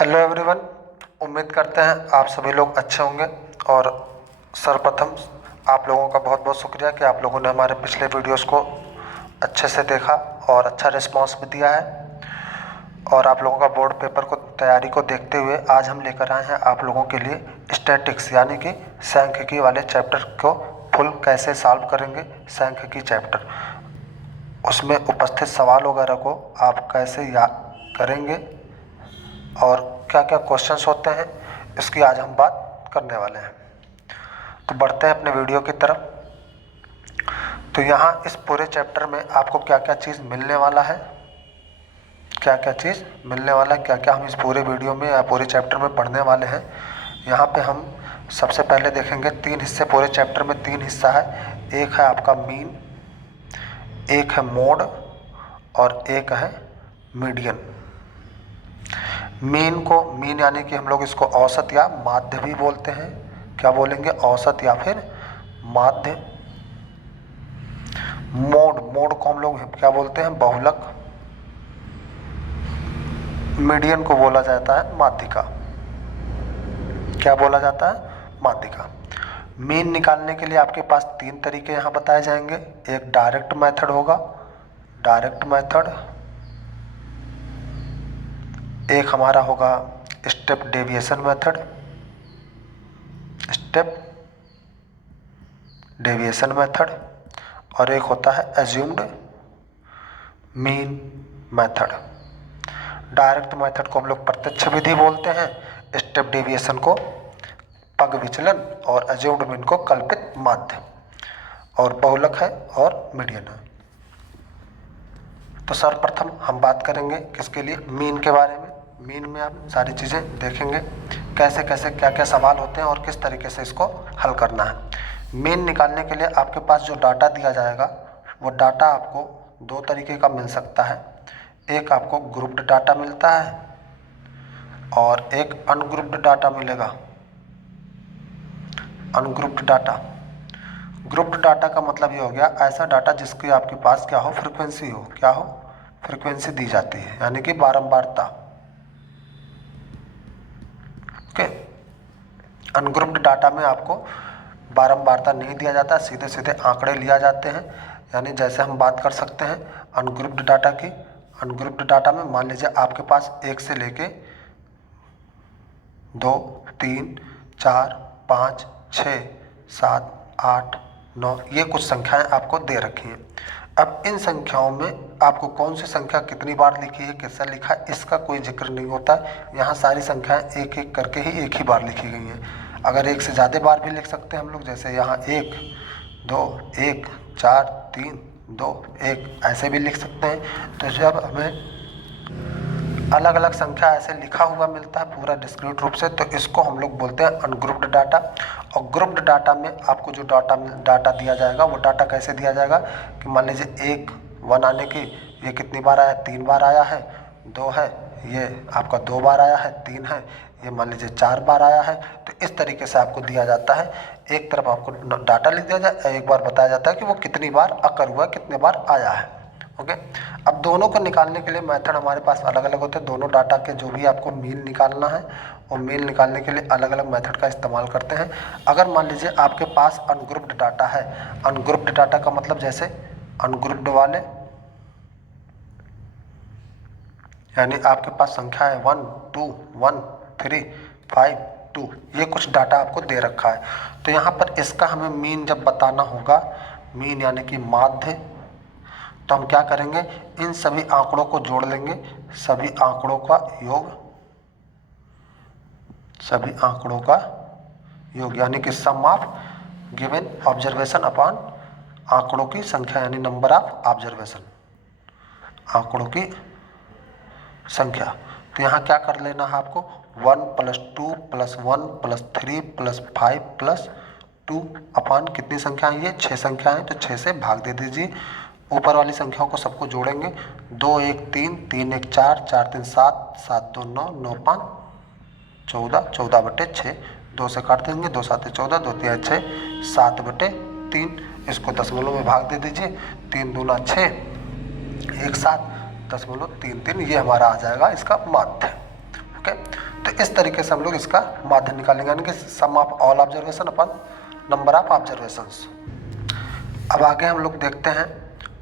Hello everyone. उम्मीद करते हैं आप सभी लोग अच्छे होंगे। और सर्वप्रथम आप लोगों का बहुत बहुत शुक्रिया कि आप लोगों ने हमारे पिछले वीडियोस को अच्छे से देखा और अच्छा रिस्पांस भी दिया है। और आप लोगों का बोर्ड पेपर को तैयारी को देखते हुए आज हम लेकर आए हैं आप लोगों के लिए स्टैटिक्स यानी कि सांख्यिकी वाले चैप्टर को फुल कैसे सॉल्व करेंगे। सांख्यिकी चैप्टर, उसमें उपस्थित सवाल वगैरह को आप कैसे याद करेंगे और क्या क्या क्वेश्चंस होते हैं, इसकी आज हम बात करने वाले हैं। तो बढ़ते हैं अपने वीडियो की तरफ। तो यहाँ इस पूरे चैप्टर में आपको क्या क्या चीज़ मिलने वाला है, क्या क्या चीज़ मिलने वाला है, क्या क्या हम इस पूरे वीडियो में या पूरे चैप्टर में पढ़ने वाले हैं। यहाँ पे हम सबसे पहले देखेंगे 3 हिस्से, पूरे चैप्टर में 3 हिस्सा है। एक है आपका मीन, एक है मोड और एक है मीडियन। मीन यानी कि हम लोग इसको औसत या माध्य भी बोलते हैं। क्या बोलेंगे? औसत या फिर माध्य। मोड को हम लोग क्या बोलते हैं? बहुलक। मीडियन को बोला जाता है माध्यिका। क्या बोला जाता है? माध्यिका। मीन निकालने के लिए आपके पास 3 तरीके यहाँ बताए जाएंगे। एक डायरेक्ट मेथड होगा, डायरेक्ट मेथड। एक हमारा होगा step deviation method, step deviation method. और एक होता है assumed mean method. Direct method को हम लोग प्रत्यक्ष विधि बोलते हैं, स्टेप डेविएशन को पग विचलन और एज्यूम्ड मीन को कल्पित माध्य। और बहुलक है और मीडियन है। तो सर्वप्रथम हम बात करेंगे किसके लिए? मीन के बारे में। मीन में आप सारी चीज़ें देखेंगे, कैसे कैसे क्या क्या सवाल होते हैं और किस तरीके से इसको हल करना है। मीन निकालने के लिए आपके पास जो डाटा दिया जाएगा वो डाटा आपको 2 तरीके का मिल सकता है। एक आपको ग्रुप्ड डाटा मिलता है और एक अनग्रुप्ड डाटा मिलेगा। अनग्रुप्ड डाटा, ग्रुप्ड डाटा का मतलब ये हो गया ऐसा डाटा जिसकी आपके पास क्या हो? फ्रीक्वेंसी हो। क्या हो? फ्रीक्वेंसी दी जाती है, यानी कि बारंबारता। ओके। अनग्रुप्ड डाटा में आपको बारंबारता नहीं दिया जाता, सीधे सीधे आंकड़े लिया जाते हैं। यानी जैसे हम बात कर सकते हैं अनग्रुप्ड डाटा की। अनग्रुप्ड डाटा में मान लीजिए आपके पास 1 से लेके 2, 3, 4, 5, 6, 7, 8, 9 ये कुछ संख्याएं आपको दे रखी हैं। अब इन संख्याओं में आपको कौन सी संख्या कितनी बार लिखी है, कैसा लिखा है, इसका कोई जिक्र नहीं होता। यहाँ सारी संख्याएं एक एक करके ही एक ही बार लिखी गई हैं। अगर एक से ज़्यादा बार भी लिख सकते हैं हम लोग, जैसे यहाँ 1, 2, 1, 4, 3, 2, 1 ऐसे भी लिख सकते हैं। तो जब हमें अलग अलग संख्या ऐसे लिखा हुआ मिलता है पूरा डिस्क्रीट रूप से, तो इसको हम लोग बोलते हैं अनग्रुप्ड डाटा। और ग्रुप्ड डाटा में आपको जो डाटा दिया जाएगा वो डाटा कैसे दिया जाएगा कि मान लीजिए 1 आने की ये कितनी बार आया? 3 बार आया है। 2 है, ये आपका 2 बार आया है। 3 है, ये मान लीजिए 4 बार आया है। तो इस तरीके से आपको दिया जाता है। एक तरफ आपको डाटा लिख दिया जाए, एक बार बताया जाता है कि वो कितनी बार अकर हुआ, कितने बार आया है। ओके। अब दोनों को निकालने के लिए मेथड हमारे पास अलग अलग होते हैं। दोनों डाटा के जो भी आपको मीन निकालना है और मीन निकालने के लिए अलग अलग मेथड का इस्तेमाल करते हैं। अगर मान लीजिए आपके पास अनग्रुप्ड डाटा है, अनग्रुप्ड डाटा का मतलब जैसे अनग्रुप्ड वाले, यानी आपके पास संख्या है 1, 2, 1, 3, 5, 2 ये कुछ डाटा आपको दे रखा है। तो यहाँ पर इसका हमें मीन जब बताना होगा, मीन यानी कि माध्य, तो हम क्या करेंगे? इन सभी आंकड़ों को जोड़ लेंगे, सभी आंकड़ों का योग, सभी आंकड़ों का योग यानी कि sum of given observation upon आंकड़ों की संख्या, यानी नंबर ऑफ ऑब्जर्वेशन, आंकड़ों की संख्या। तो यहाँ क्या कर लेना है आपको? 1 + 2 + 1 + 3 + 5 + 2 अपॉन कितनी संख्या है? ये 6 संख्या है, तो 6 से भाग दे दीजिए। ऊपर वाली संख्याओं को सबको जोड़ेंगे। 2 1 3, 3 1 4, 4 3 7, 7 2 9, 9 5 14, 14/6। 2 से काट देंगे, 2 7 14, 2 3 6, 7/3। इसको दशमलव में भाग दे दीजिए। 3 दूना 6, 1 7, 0.33 ये हमारा आ जाएगा इसका माध्य। ओके। इस तरीके से हम लोग इसका माध्य निकालेंगे, यानी कि sum of all observation upon number of observations. अब आगे हम लोग देखते हैं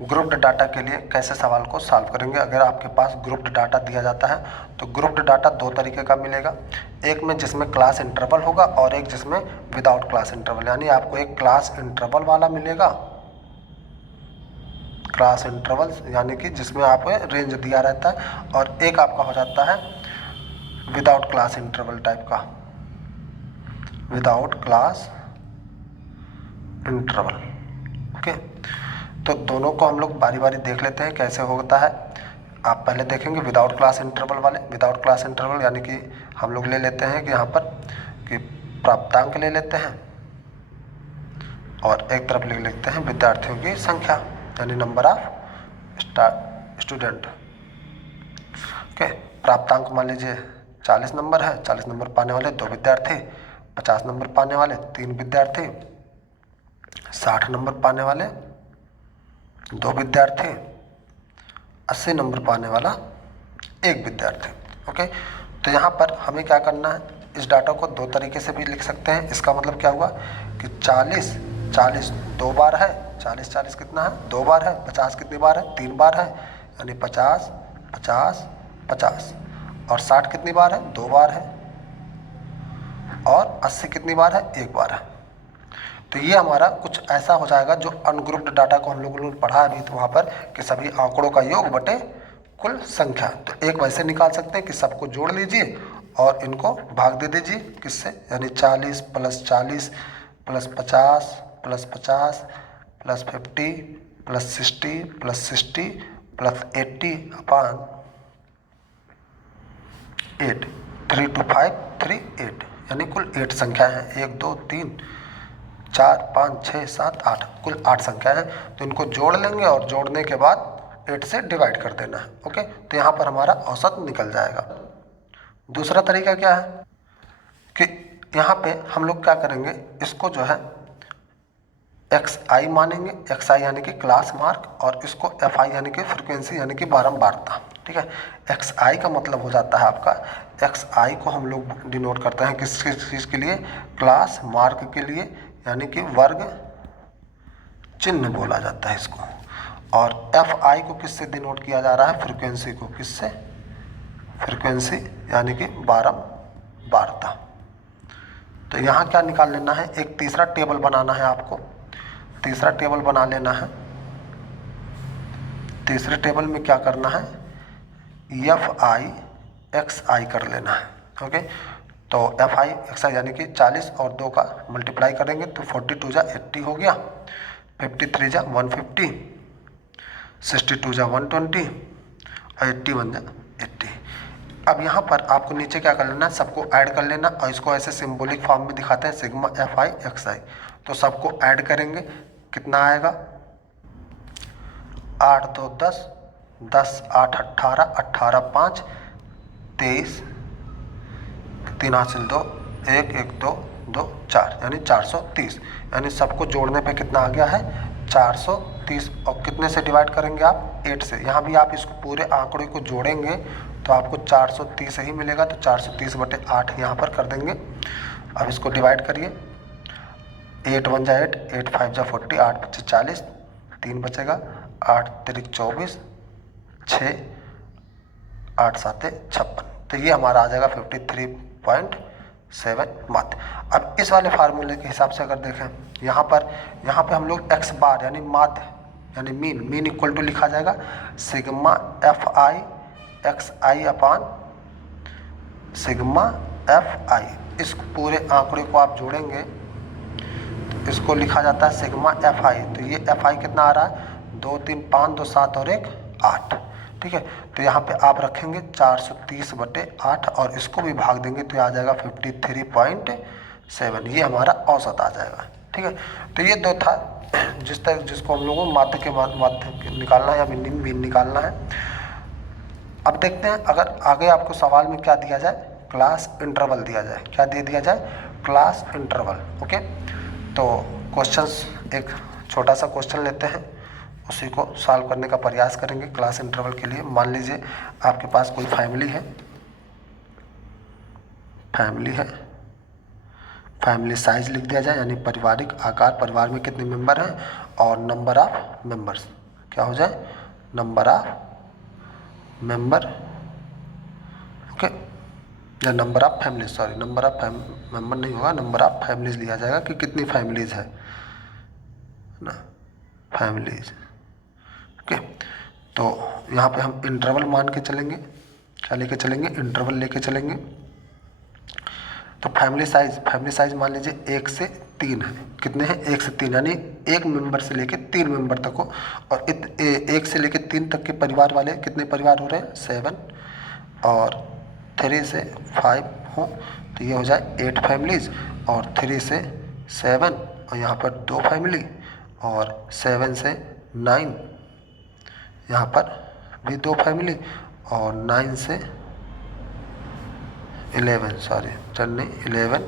ग्रुप्ड डाटा के लिए कैसे सवाल को सॉल्व करेंगे। अगर आपके पास ग्रुप्ड डाटा दिया जाता है तो ग्रुप्ड डाटा दो तरीके का मिलेगा, एक में जिसमें क्लास इंटरवल होगा और एक जिसमें विदाउट क्लास इंटरवल, यानी आपको एक क्लास इंटरवल वाला मिलेगा, क्लास इंटरवल यानी कि जिसमें आपको रेंज दिया रहता है, और एक आपका हो जाता है विदाउट क्लास इंटरवल टाइप का, विदाउट क्लास इंटरवल। ओके, तो दोनों को हम लोग बारी बारी देख लेते हैं कैसे होता है। आप पहले देखेंगे विदाउट क्लास इंटरवल वाले। विदाउट क्लास इंटरवल यानी कि हम लोग ले लेते हैं कि यहाँ पर कि प्राप्तांक ले लेते हैं और एक तरफ लिख लेते हैं विद्यार्थियों की संख्या, यानी नंबर ऑफ स्टूडेंट। ओके, प्राप्तांक मान लीजिए 40 नंबर है, 40 नंबर पाने वाले 2 विद्यार्थी, 50 नंबर पाने वाले 3 विद्यार्थी, 60 नंबर पाने वाले 2 विद्यार्थी, 80 नंबर पाने वाला 1 विद्यार्थी। ओके, तो यहाँ पर हमें क्या करना है, इस डाटा को दो तरीके से भी लिख सकते हैं। इसका मतलब क्या हुआ कि 40 40 2 बार है, 40 40 कितना है 2 बार है, 50 कितनी बार है 3 बार है, यानी 50 50 50, और 60 कितनी बार है 2 बार है, और 80 कितनी बार है 1 बार है। तो ये हमारा कुछ ऐसा हो जाएगा जो अनग्रुप्ड डाटा को हम लोगों ने पढ़ा अभी तो वहाँ पर कि सभी आंकड़ों का योग बटे कुल संख्या। तो एक वैसे निकाल सकते हैं कि सबको जोड़ लीजिए और इनको भाग दे दीजिए किससे, यानी 40 + 40 + 50 + 50 + 50 + 60 + 60 + 80 अपान 8, 3 2 5 3 8, यानी कुल 8 संख्या है। 1 2 3 4 5 6 7 8, कुल 8 संख्या है। तो इनको जोड़ लेंगे और जोड़ने के बाद 8 से डिवाइड कर देना है। ओके, तो यहाँ पर हमारा औसत निकल जाएगा। दूसरा तरीका क्या है कि यहाँ पे हम लोग क्या करेंगे, इसको जो है XI मानेंगे, XI यानी कि क्लास मार्क, और इसको FI यानी कि फ्रिक्वेंसी यानी कि बारंबारता। ठीक है, XI का मतलब हो जाता है आपका, XI को हम लोग डिनोट करते हैं किस चीज़ के लिए, क्लास मार्क के लिए, यानी कि वर्ग चिन्ह बोला जाता है इसको। और FI को किससे डिनोट किया जा रहा है, फ्रिक्वेंसी को, किससे, फ्रिक्वेंसी यानी कि बारंबारता। तो यहाँ क्या निकाल लेना है, एक तीसरा टेबल बनाना है आपको, तीसरा टेबल बना लेना है। तीसरे टेबल में क्या करना है, FI XI कर लेना है। ओके, तो FI XI यानी कि 40 और 2 का मल्टीप्लाई करेंगे तो 42 जा 80 हो गया, 53 जा 150, 62 जा 120 और 81 जा 80। अब यहाँ पर आपको नीचे क्या कर लेना है, सबको ऐड कर लेना, और इसको ऐसे सिंबॉलिक फॉर्म में दिखाते हैं सिग्मा FI XI। तो सबको ऐड करेंगे, कितना आएगा, 8 2 10, 10 8 18, 18 5 23, 3 हासिल 2, 1 1 2 2 4, यानी 430। यानी सबको जोड़ने पे कितना आ गया है 430, और कितने से डिवाइड करेंगे आप, 8 से। यहाँ भी आप इसको पूरे आंकड़े को जोड़ेंगे तो आपको 430 ही मिलेगा, तो 430 बटे 8 यहाँ पर कर देंगे। अब इसको डिवाइड करिए, 8 1 जा 8, 8 5 जा 40, 8 5 40, 3 बचेगा, 8 3 24, 6 8 7 56। तो ये हमारा आ जाएगा 53.7 माध्य। अब इस वाले फार्मूले के हिसाब से अगर देखें, यहाँ पे हम लोग x बार यानी माध्य यानी मीन इक्वल टू लिखा जाएगा सिग्मा FI XI अपान सिग्मा FI। इस पूरे आंकड़े को आप जोड़ेंगे तो इसको लिखा जाता है सिग्मा FI। तो ये FI कितना आ रहा है, 2 3 5 2 7 और 1 8। ठीक है, तो यहाँ पे आप रखेंगे 430 बटे 8 और इसको भी भाग देंगे तो आ जाएगा 53.7, ये हमारा औसत आ जाएगा। ठीक है, तो ये दो था जिसको हम लोगों को माध्य के माध्य निकालना है या मीन निकालना है। अब देखते हैं अगर आगे आपको सवाल में क्या दिया जाए, क्लास इंटरवल दिया जाए, क्या दे दिया जाए, क्लास इंटरवल। ओके, तो क्वेश्चंस एक छोटा सा क्वेश्चन लेते हैं, उसी को सॉल्व करने का प्रयास करेंगे क्लास इंटरवल के लिए। मान लीजिए आपके पास कोई फैमिली है, फैमिली है। फैमिली साइज लिख दिया जाए, यानी पारिवारिक आकार, परिवार में कितने मेंबर हैं, और नंबर ऑफ मेंबर्स क्या हो जाए, नंबर ऑफ मेंबर, ओके, या number of families, sorry number of member नहीं होगा, नंबर ऑफ फैमिलीज लिया जाएगा कि कितनी फैमिलीज है ना, फैमिलीज, ओके। तो यहाँ पे हम इंटरवल मान के चलेंगे, क्या लेके चलेंगे, इंटरवल लेके चलेंगे। तो फैमिली साइज मान लीजिए 1 से 3 है, कितने हैं, 1 से 3, यानी एक मेंबर से लेके 3 मेंबर तक हो, और 1 से लेके 3 तक के परिवार वाले कितने परिवार हो रहे हैं, 7, और 3 से 5 हो तो ये हो जाए 8 फैमिलीज, और 3 से 7 और यहाँ पर 2 फैमिली, और 7 से 9 यहाँ पर भी 2 फैमिली, और 9 से 11, सॉरी 10 नहीं 11,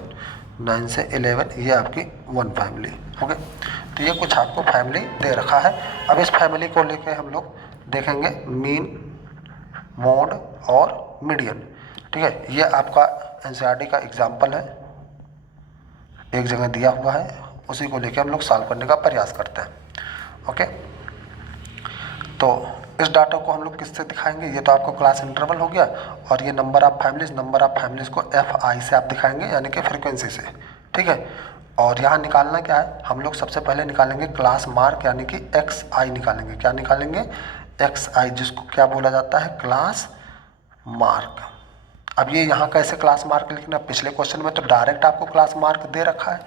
9 से 11 ये आपकी 1 फैमिली, ओके। तो ये कुछ आपको फैमिली दे रखा है। अब इस फैमिली को लेके हम लोग देखेंगे मीन, मोड और मीडियन, ठीक है। ये आपका एनसीईआरटी का एग्जाम्पल है, एक जगह दिया हुआ है, उसी को लेके हम लोग सॉल्व करने का प्रयास करते हैं, ओके। तो इस डाटा को हम लोग किससे दिखाएंगे, ये तो आपको क्लास इंटरवल हो गया, और ये नंबर ऑफ फैमिलीज को FI से आप दिखाएंगे, यानी कि फ्रीक्वेंसी से, ठीक है। और यहाँ निकालना क्या है, हम लोग सबसे पहले निकालेंगे क्लास मार्क, यानी कि XI निकालेंगे, क्या निकालेंगे, XI, जिसको क्या बोला जाता है, क्लास मार्क। अब ये यहाँ कैसे क्लास मार्क लिखना, पिछले क्वेश्चन में तो डायरेक्ट आपको क्लास मार्क दे रखा है,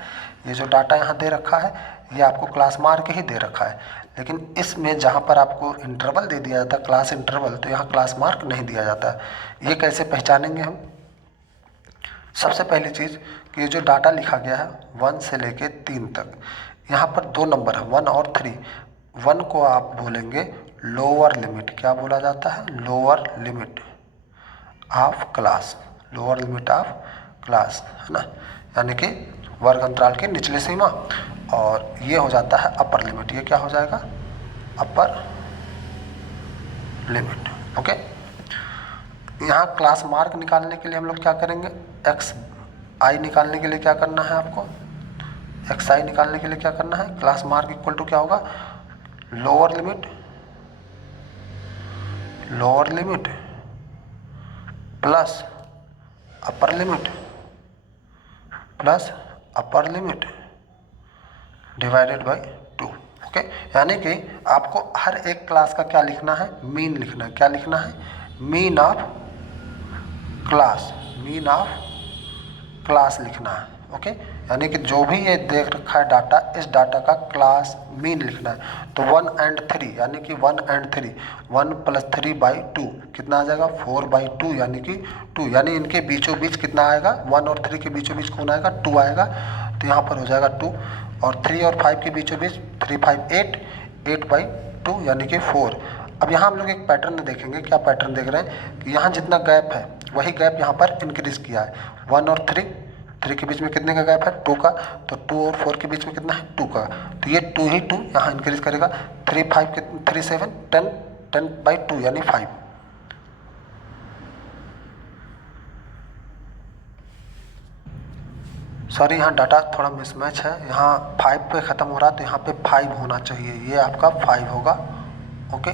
ये जो डाटा यहाँ दे रखा है ये आपको क्लास मार्क ही दे रखा है, लेकिन इसमें जहाँ पर आपको इंटरवल दे दिया जाता है, क्लास इंटरवल, तो यहाँ क्लास मार्क नहीं दिया जाता है। ये कैसे पहचानेंगे हम, सबसे पहली चीज़ कि ये जो डाटा लिखा गया है 1 से लेके 3 तक, यहाँ पर 2 नंबर है 1 और 3। 1 को आप बोलेंगे लोअर लिमिट, क्या बोला जाता है, lower limit of class, lower limit of class, है ना, यानी कि वर्ग अंतराल की निचली सीमा, और ये हो जाता है अपर लिमिट, ये क्या हो जाएगा, अपर लिमिट, ओके। यहाँ क्लास मार्क निकालने के लिए हम लोग क्या करेंगे, XI निकालने के लिए क्या करना है आपको, XI निकालने के लिए क्या करना है, क्लास मार्क इक्वल टू क्या होगा, lower limit plus upper limit divided by 2, okay. यानी कि आपको हर एक क्लास का क्या लिखना है, मीन लिखना है, क्या लिखना है, मीन ऑफ क्लास लिखना है, ओके। यानी कि जो भी ये देख रखा है डाटा, इस डाटा का क्लास मीन लिखना है। तो 1 and 3, यानी कि 1 and 3, 1 + 3/2 कितना आ जाएगा, 4/2, यानी कि 2, यानी इनके बीचों बीच कितना आएगा, 1 और 3 के बीचों बीच कौन आएगा, 2 आएगा, तो यहाँ पर हो जाएगा 2, और 3 और 5 के बीचों बीच 3, 5, 8, 8/2 यानी कि 4। अब यहाँ हम लोग एक पैटर्न देखेंगे, क्या पैटर्न देख रहे हैं कि यहाँ जितना गैप है वही गैप यहाँ पर इंक्रीज किया है, 1 और 3 के बीच में कितने का गैप है, 2 का, तो 2 और 4 के बीच में कितना है, 2 का, तो ये 2 ही 2 यहाँ इंक्रीज करेगा, 3, 5, 3, 7, 10, 10/2 यानी 5। सॉरी यहाँ डाटा थोड़ा मिसमैच है, यहाँ 5 पे ख़त्म हो रहा है, तो यहाँ पे 5 होना चाहिए, ये आपका 5 होगा, ओके।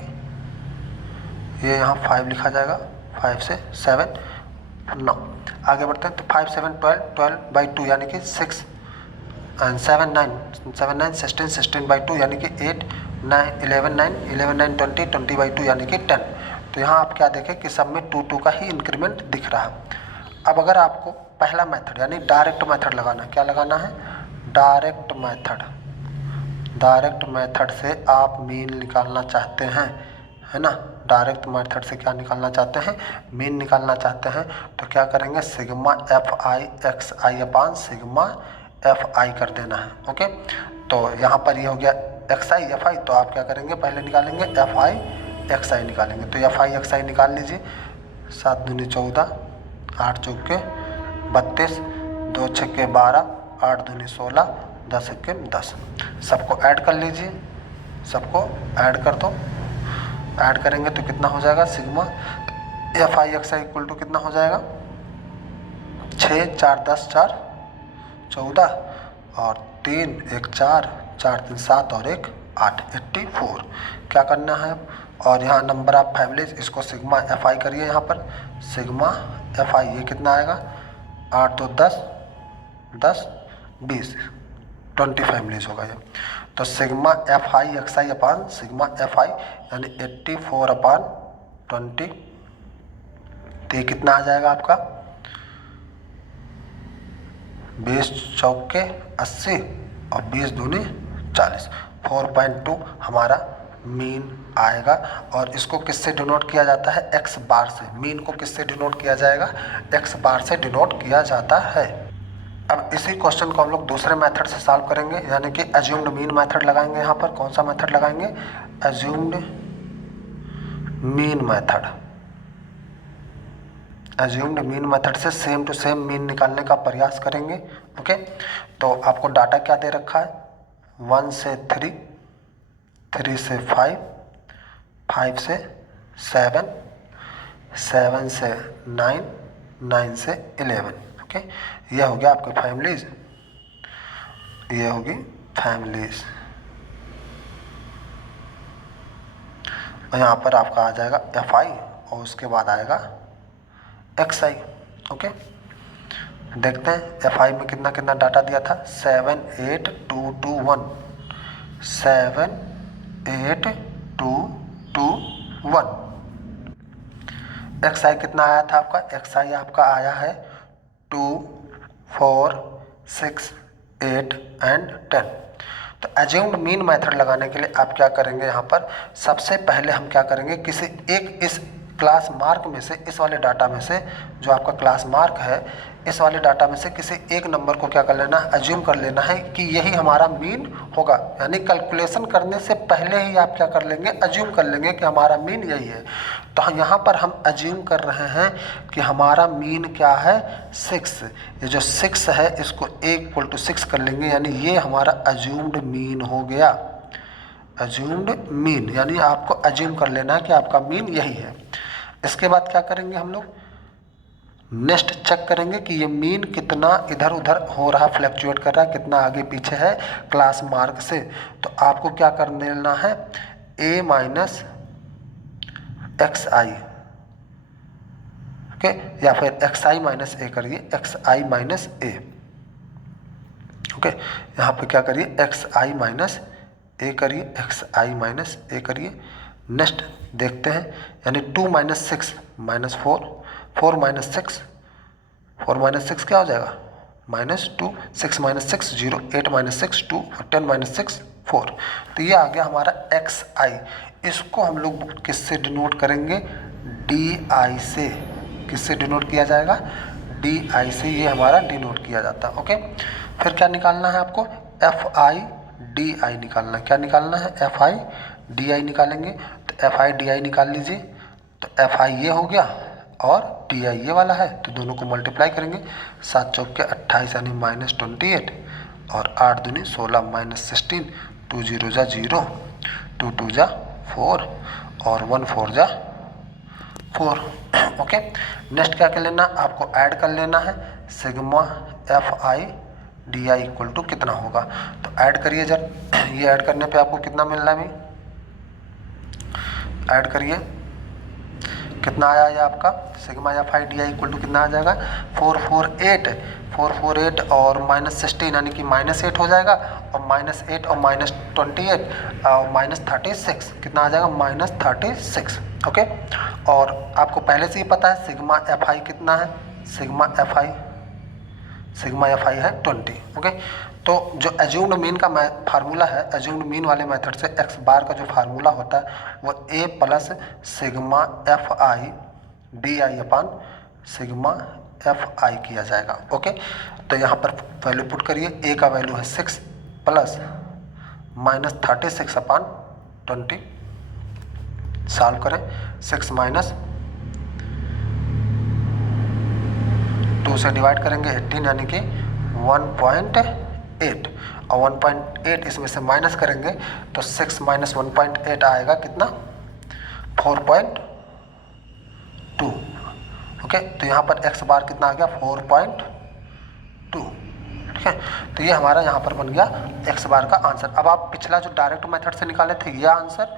ये यहाँ 5 लिखा जाएगा, 5 से 7, 9, आगे बढ़ते हैं। तो 5, 7, 12, 12/2 यानी कि 6, and 7, 9, 7, 9, 16, 16/2 यानी कि 8, 9, 11, 9, 11, 9, 20, 20/2 यानी कि 10। तो यहाँ आप क्या देखें कि सब में 2 का ही इंक्रीमेंट दिख रहा है। अब अगर आपको पहला मेथड यानी डायरेक्ट मेथड लगाना है, क्या लगाना है, डायरेक्ट मेथड से आप मीन निकालना चाहते हैं, है ना, डायरेक्ट मेथड से क्या निकालना चाहते हैं, मीन निकालना चाहते हैं, तो क्या करेंगे, सिग्मा FI XI अपान सिग्मा FI कर देना है, ओके। तो यहाँ पर ये हो गया XI FI, तो आप क्या करेंगे, पहले निकालेंगे FI XI निकालेंगे, तो FI XI निकाल लीजिए, 7 दूनी 14, 8 चौके 32, 2 छक्के 12, 8 दूनी 16, 10 एक्के 10, सबको ऐड कर लीजिए, सबको ऐड कर दो, ऐड करेंगे तो कितना हो जाएगा, sigma FI XI equal to कितना हो जाएगा, 6 6 4 10 4 14 और 3 1 4 4 3 7 और 1 8 84 क्या करना है। और यहाँ नंबर ऑफ फैमिलीज, इसको सिग्मा एफ आई करिए। यहाँ पर सिग्मा एफ आई ये कितना आएगा, 8 तो 10 10 20 20 फैमिलीज होगा ये। तो सिग्मा एफ आई एक्स आई अपान सिग्मा एफ आई यानी 84 अपान 20, तो ये कितना आ जाएगा आपका 20 चौके 80 और 20 दूनी 40, 4.2 हमारा मीन आएगा। और इसको किससे डिनोट किया जाता है, एक्स बार से। मीन को किससे डिनोट किया जाएगा, एक्स बार से डिनोट किया जाता है। अब इसी क्वेश्चन को हम लोग दूसरे मेथड से सॉल्व करेंगे, यानी कि अज्यूम्ड मीन मेथड लगाएंगे। यहाँ पर कौन सा मेथड लगाएंगे, assumed mean method. Assumed mean method से सेम टू सेम मीन निकालने का प्रयास करेंगे। ओके, तो आपको डाटा क्या दे रखा है, 1 से 3, 3 से 5, 5 से 7, 7 से 9, 9 से 11। ओके, ये हो गया आपके फैमिलीज, ये होगी फैमिलीज। और यहाँ पर आपका आ जाएगा एफ आई और उसके बाद आएगा एक्स आई। ओके, देखते हैं एफ आई में कितना कितना डाटा दिया था, 7 8 2 2 1, 7 8 2 2 1। एक्स आई कितना आया था आपका, एक्स आई आपका आया है 2 4 6 8 एंड 10। तो अज्यूम्ड मीन मेथड लगाने के लिए आप क्या करेंगे, यहाँ पर सबसे पहले हम क्या करेंगे, किसी एक इस क्लास मार्क में से, इस वाले डाटा में से, जो आपका क्लास मार्क है, इस वाले डाटा में से किसी एक नंबर को क्या कर लेना, अज्यूम कर लेना है कि यही हमारा मीन होगा। यानी कैलकुलेशन करने से पहले ही आप क्या कर लेंगे, अज्यूम कर लेंगे कि हमारा मीन यही है। तो यहाँ पर हम अज्यूम कर रहे हैं कि हमारा मीन क्या है, 6। ये जो 6 है इसको A = 6 कर लेंगे, यानी ये हमारा अज्यूम्ड मीन हो गया। अज्यूम्ड मीन यानी आपको अज्यूम कर लेना है कि आपका मीन यही है। इसके बाद क्या करेंगे हम लोग, नेक्स्ट चेक करेंगे कि ये मीन कितना इधर उधर हो रहा, फ्लक्चुएट कर रहा है, कितना आगे पीछे है क्लास मार्क से। तो आपको क्या कर लेना है, A minus x I, okay, या फिर एक्स आई माइनस ए करिए, एक्स आई माइनस ए। ओके, यहाँ पे क्या करिए, एक्स आई माइनस ए करिए, एक्स आई माइनस ए करिए। नेक्स्ट देखते हैं, यानी 2 माइनस 6 माइनस 4, 4 माइनस 6, 4 माइनस 6 क्या हो जाएगा, -2, 6 माइनस 6 0, 8 माइनस 6 2 और 10 माइनस 6 4। तो ये आ गया हमारा एक्स आई। इसको हम लोग किससे डिनोट करेंगे, डी आई से। किससे डिनोट किया जाएगा, डी आई से ये हमारा डिनोट किया जाता है। ओके, फिर क्या निकालना है आपको, एफ आई डी आई निकालना है। क्या निकालना है, एफ आई डी आई निकालेंगे। तो एफ आई डी आई निकाल लीजिए। तो एफ आई ये हो गया और डी आई ये वाला है, तो दोनों को मल्टीप्लाई करेंगे। 7 चौके 28 यानी -28 और 8 दूनी 16 -16, 2 0 जा 0, 2 2 जा 4 और 1 4 जा 4। ओके, नेक्स्ट क्या कर लेना, आपको ऐड कर लेना है sigma F I D I = कितना होगा। तो ऐड करिए जब, ये ऐड करने पे आपको कितना मिल रहा है भाई, ऐड करिए, कितना आया ये आपका sigma F I D I = कितना आ जाएगा, 448 और -16 यानी कि -8 हो जाएगा, और -8 और -28 और -36 कितना आ जाएगा, -36। ओके, और आपको पहले से ही पता है सिग्मा एफ आई कितना है, सिग्मा एफ आई है 20। ओके, तो जो अज्यूम्ड मीन का फार्मूला है, अज्यूम्ड मीन वाले मेथड से एक्स बार का जो फार्मूला होता है वो A + sigma F I D I upon sigma F आई किया जाएगा। ओके, तो यहाँ पर वैल्यू पुट करिए, A का वैल्यू है 6 + -36 अपान 20। सॉल्व करें, 6 माइनस 2 से डिवाइड करेंगे 18 यानी कि 1.8 और 1.8 इसमें से माइनस करेंगे तो 6 माइनस 1.8 आएगा कितना, 4.2। ओके, तो यहाँ पर एक्स बार कितना आ गया, 4.2। ठीक है। तो ये हमारा यहाँ पर बन गया एक्स बार का आंसर। अब आप पिछला जो डायरेक्ट मेथड से निकाले थे ये आंसर,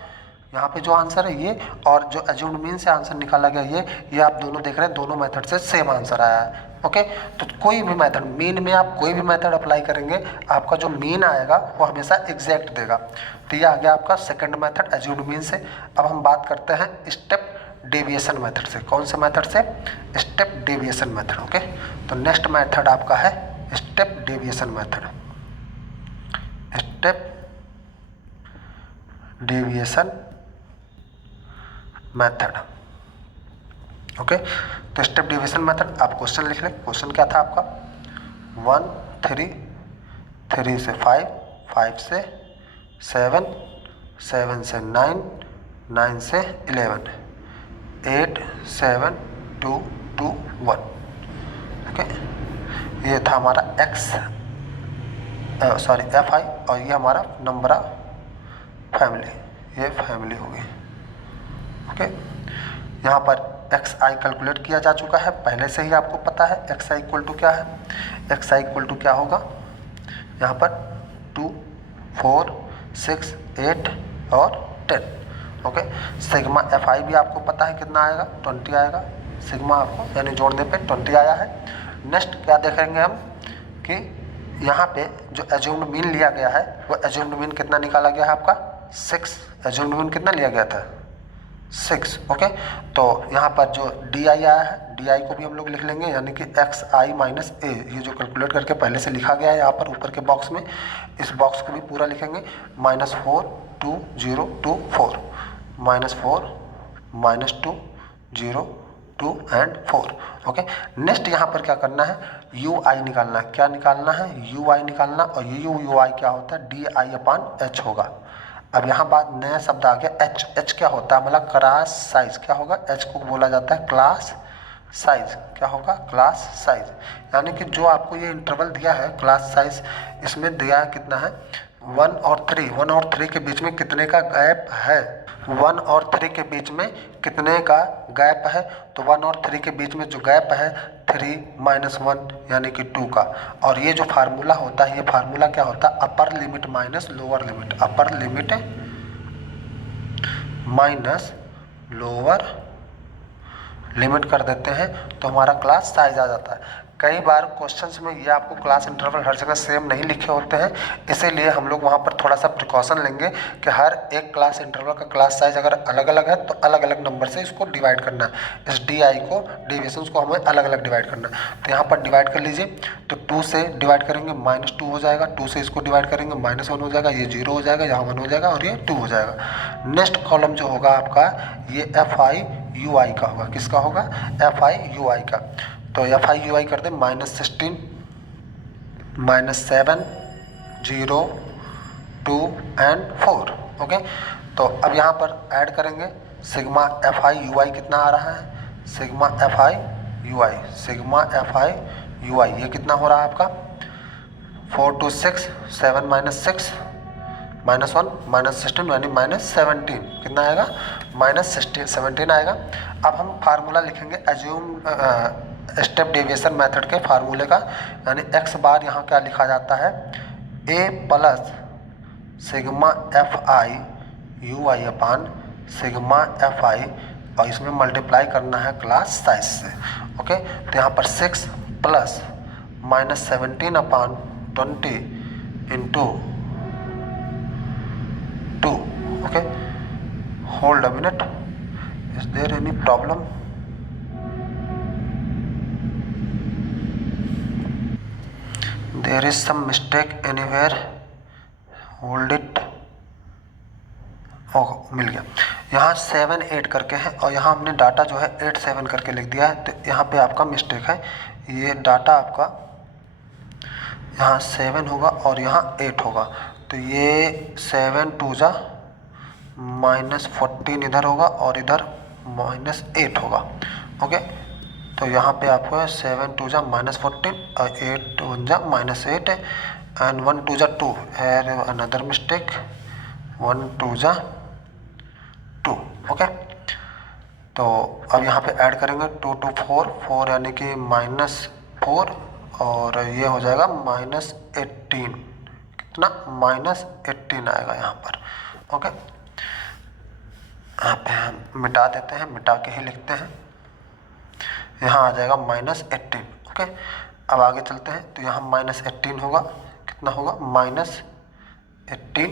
यहाँ पे जो आंसर है ये, और जो अज्यूम्ड मीन से आंसर निकाला गया ये आप दोनों देख रहे हैं, दोनों मेथड से सेम आंसर आया है। ओके, तो कोई भी मेथड, मीन में आप कोई भी मेथड अप्लाई करेंगे, आपका जो मीन आएगा वो हमेशा एग्जैक्ट देगा। तो ये आ गया आपका सेकंड मेथड अज्यूम्ड मीन से। अब हम बात करते हैं स्टेप डेविएशन मेथड से। कौन से मेथड से? Step deviation method. ओके, तो नेक्स्ट मेथड आपका है step deviation method. Step deviation method. Okay, तो स्टेप डेविएशन मेथड आप क्वेश्चन लिख लें। क्वेश्चन क्या था आपका? 1 3, 3 से 5, 5 से 7, 7 से 9, 9 से 11, 8 7 2 2 1। ओके, ये था हमारा एफ आई, और ये हमारा नंबर ऑफ फैमिली, ये फैमिली होगी। ओके, यहाँ पर एक्स आई कैलकुलेट किया जा चुका है, पहले से ही आपको पता है एक्स आई इक्वल टू क्या है। एक्स आई इक्वल टू क्या होगा यहाँ पर? 2 4 6 8 और 10। ओके, सिग्मा एफ आई भी आपको पता है कितना आएगा? 20 आएगा। सिग्मा आपको यानी जोड़ने पे 20 आया है। नेक्स्ट क्या देखेंगे हम कि यहाँ पे जो एज्यूम्ड मीन लिया गया है वो एज्यूम्ड मीन कितना निकाला गया है आपका? 6। एज्यूम्ड मीन कितना लिया गया था? 6। ओके, तो यहाँ पर जो डी आई आया है, डी आई को भी हम लोग लिख लेंगे, यानी कि एक्स आई माइनस ए, ये जो कैलकुलेट करके पहले से लिखा गया है यहाँ पर ऊपर के बॉक्स में, इस बॉक्स को भी पूरा लिखेंगे। -4 2 0 2 4, -4 -2 0 2 एंड 4। ओके, नेक्स्ट यहाँ पर क्या करना है? यू आई निकालना है। क्या निकालना है? यू आई निकालना, और ये यू आई क्या होता है? डी आई अपान एच होगा। अब यहाँ बात नया शब्द आ गया एच। एच क्या होता है? मतलब क्लास साइज। क्या होगा? एच को बोला जाता है क्लास साइज। क्या होगा? Class size. यानी कि जो आपको ये इंटरवल दिया है क्लास साइज, इसमें दिया है कितना है? 1 और 3। 1 और 3 के बीच में कितने का गैप है? 1 और 3 के बीच में कितने का गैप है? तो 1 और 3 के बीच में जो गैप है 3 - 1 यानी कि 2 का। और ये जो फार्मूला होता है, ये फार्मूला क्या होता है? Upper limit minus lower limit. Upper limit minus lower limit कर देते हैं तो हमारा क्लास साइज आ जाता है। कई बार क्वेश्चंस में ये आपको क्लास इंटरवल हर जगह सेम नहीं लिखे होते हैं, इसीलिए हम लोग वहाँ पर थोड़ा सा प्रिकॉशन लेंगे कि हर एक क्लास इंटरवल का क्लास साइज अगर अलग अलग है तो अलग अलग नंबर से इसको डिवाइड करना है। इस डी आई को, डेविएशंस को हमें अलग अलग डिवाइड करना है। तो यहाँ पर डिवाइड कर लीजिए, तो 2 से डिवाइड करेंगे -2 हो जाएगा, 2 से इसको डिवाइड करेंगे -1 हो जाएगा, ये 0 हो जाएगा, यहाँ 1 हो जाएगा और ये 2 हो जाएगा। नेक्स्ट कॉलम जो होगा आपका ये एफ आई यू आई का होगा। किसका होगा? एफ आई यू आई का। तो एफ आई यू आई कर दें -16 -7 0 2 एंड 4। ओके, तो अब यहाँ पर ऐड करेंगे sigma F I U I कितना आ रहा है? Sigma F I U I, sigma F I U I ये कितना हो रहा है आपका? 4 2 6 7 -6 -1 -16 यानी -17 कितना आएगा? -17 आएगा। अब हम फार्मूला लिखेंगे एज्यूम स्टेप डेविएशन मेथड के फार्मूले का, यानी एक्स बार यहाँ क्या लिखा जाता है? A plus sigma F I U I upon sigma F I, और इसमें मल्टीप्लाई करना है क्लास साइज से। ओके, तो यहाँ पर 6 plus -17 upon 20 into 2। Okay, hold a minute, is there any problem? There is some mistake anywhere, hold it। ओह, मिल गया। यहाँ 7 8 करके है और यहाँ हमने डाटा जो है 8 7 करके लिख दिया है, तो यहाँ पे आपका मिस्टेक है। ये डाटा आपका यहाँ 7 होगा और यहाँ 8 होगा, तो ये 7 2 जा -14 इधर होगा और इधर -8 होगा। ओके, तो यहाँ पे आपको 7 2 जा -14 और 8 1 जा -8 एंड 1 2 जा 2 है, अनदर मिस्टेक, 1 2 जा 2। ओके, तो अब यहाँ पे ऐड करेंगे 2 2 4 4 यानी कि -4 और ये हो जाएगा -18, कितना -18 आएगा यहाँ पर। ओके, यहाँ पे हम मिटा देते हैं, मिटा के ही लिखते हैं, यहाँ आ जाएगा -18। ओके, अब आगे चलते हैं तो यहाँ -18 होगा, कितना होगा -18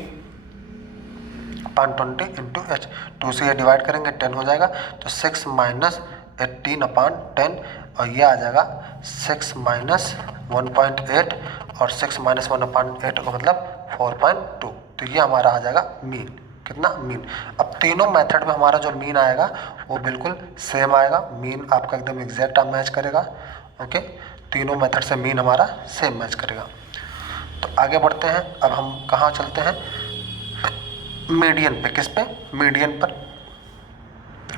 पान 20 इंटू एच, 2 से ये डिवाइड करेंगे 10 हो जाएगा, तो 6 - 18 अपान 10, और ये आ जाएगा 6 - 1.8, और 6 - 1 अपान 8 का मतलब 4.2। तो ये हमारा आ जाएगा मीन, कितना मीन। अब तीनों मेथड में हमारा जो मीन आएगा वो बिल्कुल सेम आएगा, मीन आपका एकदम एग्जैक्ट मैच करेगा। ओके, तीनों मेथड से मीन हमारा सेम मैच करेगा। तो आगे बढ़ते हैं, अब हम कहाँ चलते हैं, मीडियन पे। किस पे? मीडियन पर।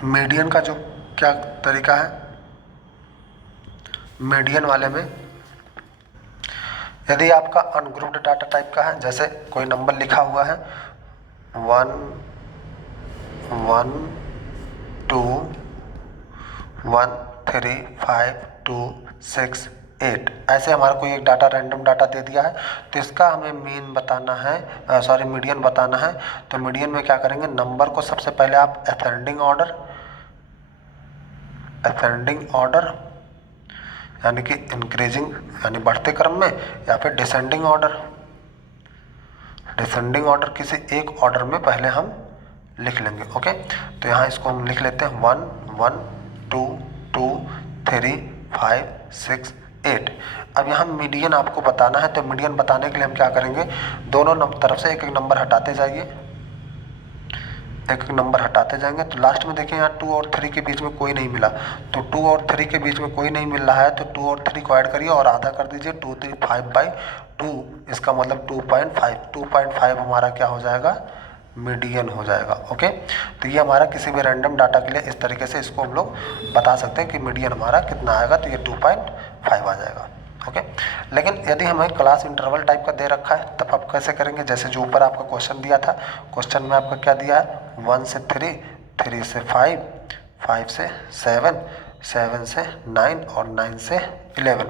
मीडियन का जो क्या तरीका है, मीडियन वाले में यदि आपका अनग्रुप्ड डाटा टाइप का है, जैसे कोई नंबर लिखा हुआ है 1 1 2 1 3 5 2 6 8, ऐसे हमारा कोई एक डाटा रैंडम डाटा दे दिया है, तो इसका हमें मीन बताना है, मीडियन बताना है। तो मीडियन में क्या करेंगे, नंबर को सबसे पहले आप असेंडिंग ऑर्डर यानी कि इंक्रीजिंग यानी बढ़ते क्रम में, या फिर डिसेंडिंग ऑर्डर किसी एक ऑर्डर में पहले हम लिख लेंगे। ओके, तो यहाँ इसको हम लिख लेते हैं 1 1 2 2 3 5 6 8। अब यहाँ मीडियन आपको बताना है, तो मीडियन बताने के लिए हम क्या करेंगे, दोनों तरफ से एक एक नंबर हटाते जाइए, एक एक नंबर हटाते जाएंगे, तो लास्ट में देखिए यहाँ 2 और 3 के बीच में कोई नहीं मिला, तो 2 और 3 के बीच में कोई नहीं मिल रहा है, तो 2 और 3 को ऐड करिए और आधा कर दीजिए, 2 3 5/2, इसका मतलब 2.5 हमारा क्या हो जाएगा, मीडियन हो जाएगा। ओके, तो ये हमारा किसी भी रैंडम डाटा के लिए इस तरीके से इसको हम लोग बता सकते हैं कि मीडियन हमारा कितना आएगा, तो ये 2.5 आ जाएगा। ओके, लेकिन यदि हमें क्लास इंटरवल टाइप का दे रखा है तब आप कैसे करेंगे, जैसे जो ऊपर आपका क्वेश्चन दिया था, क्वेश्चन में आपका क्या दिया है, 1 से 3, 3 से 5, 5 से 7, 7 से 9 और 9 से 11।